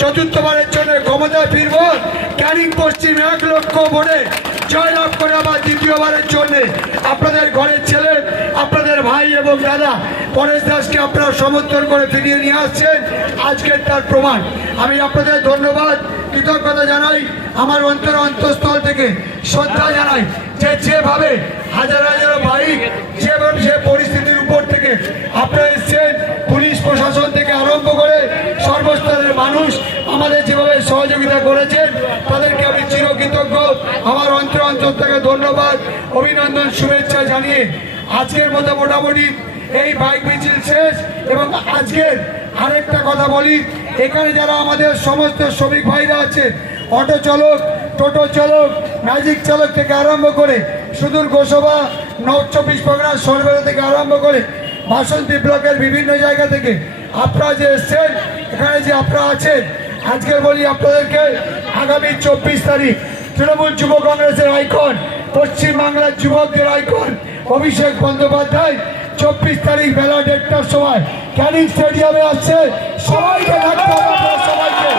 চতুর্থবারের জন্য ক্ষমতায় ফিরব। ক্যানিং পশ্চিম 1 লক্ষ ভোটে জয়লাভ করে আবার দ্বিতীয়বারের জন্য আপনাদের ঘরের ছেলে, আপনাদের ভাই এবং দাদা পরেশ দাসকে আপনারা সমর্থন করে ফিরিয়ে নিয়ে আসছেন। আজকের তার প্রমাণ। আমি আপনাদের ধন্যবাদ, কৃতজ্ঞতা জানাই, আমার অন্তঃস্থল থেকে শ্রদ্ধা জানাই যেভাবে হাজার হাজার বাইক যেভাবে যে পরিস্থিতির উপর থেকে আপনারা এসছেন, পুলিশ প্রশাসন থেকে আরম্ভ করে সর্বস্তরের মানুষ আমাদের যেভাবে সহযোগিতা করেছেন তাদেরকে আমি চিরকৃতজ্ঞ। আমার অন্তর থেকে ধন্যবাদ, অভিনন্দন, শুভেচ্ছা জানিয়ে আজকের মতো মোটামুটি এই বাইক মিছিল শেষ। এবং আজকের আরেকটা কথা বলি, এখানে যারা আমাদের সমস্ত শ্রমিক ভাইরা আছে, অটো চালক, টোটো চালক, ম্যাজিক চালক থেকে আরম্ভ করে সুদূর গোসবা, নর্থ 24 পরগনা সরবেলা থেকে আরম্ভ করে বাসন্তী ব্লকের বিভিন্ন জায়গা থেকে আপনারা যে এসছেন, এখানে যে আপনারা আছেন, আজকে বলি আপনাদেরকে আগামী 24 তারিখ তৃণমূল যুব কংগ্রেসের আইকন, পশ্চিমবাংলার যুবকদের আইকন অভিষেক বন্দ্যোপাধ্যায় 24 তারিখ বেলা 1:30টার সময় ক্যানিং স্টেডিয়ামে আসছে। সবাইকে থাকতে হবে, সবাইকে।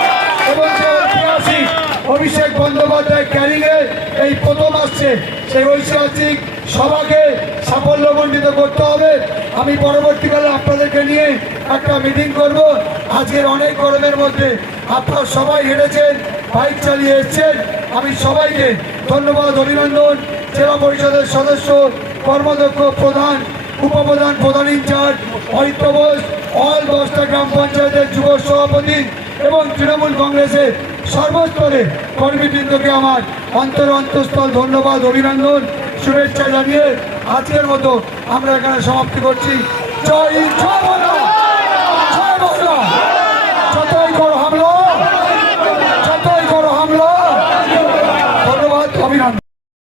এবং যে ঐতিহাসিক অভিষেক বন্দ্যোপাধ্যায় ক্যানিংয়ে এই প্রথম আসছে, সেই ঐতিহাসিক সভাকে সাফল্যমণ্ডিত করতে হবে। আমি পরবর্তীকালে আপনাদেরকে নিয়ে একটা মিটিং করব। আজকের অনেক গরমের মধ্যে আপনারা সবাই হেঁটেছেন, বাইক চালিয়ে এসছেন, আমি সবাইকে ধন্যবাদ, অভিনন্দন। জেলা পরিষদের সদস্য, কর্মদক্ষ প্রধান, উপপ্রধান, প্রধান ইনচার্জ, অরিত্র বোস, অল 10টা গ্রাম পঞ্চায়েতের যুব সভাপতি এবং তৃণমূল কংগ্রেসের সর্বস্তরের কর্মীবৃন্দকে আমার অন্তঃস্থল ধন্যবাদ, অভিনন্দন, শুভেচ্ছা জানিয়ে আজকের মতো আমরা এখানে সমাপ্তি করছি। জয় হিন্দ, জয় বাংলা।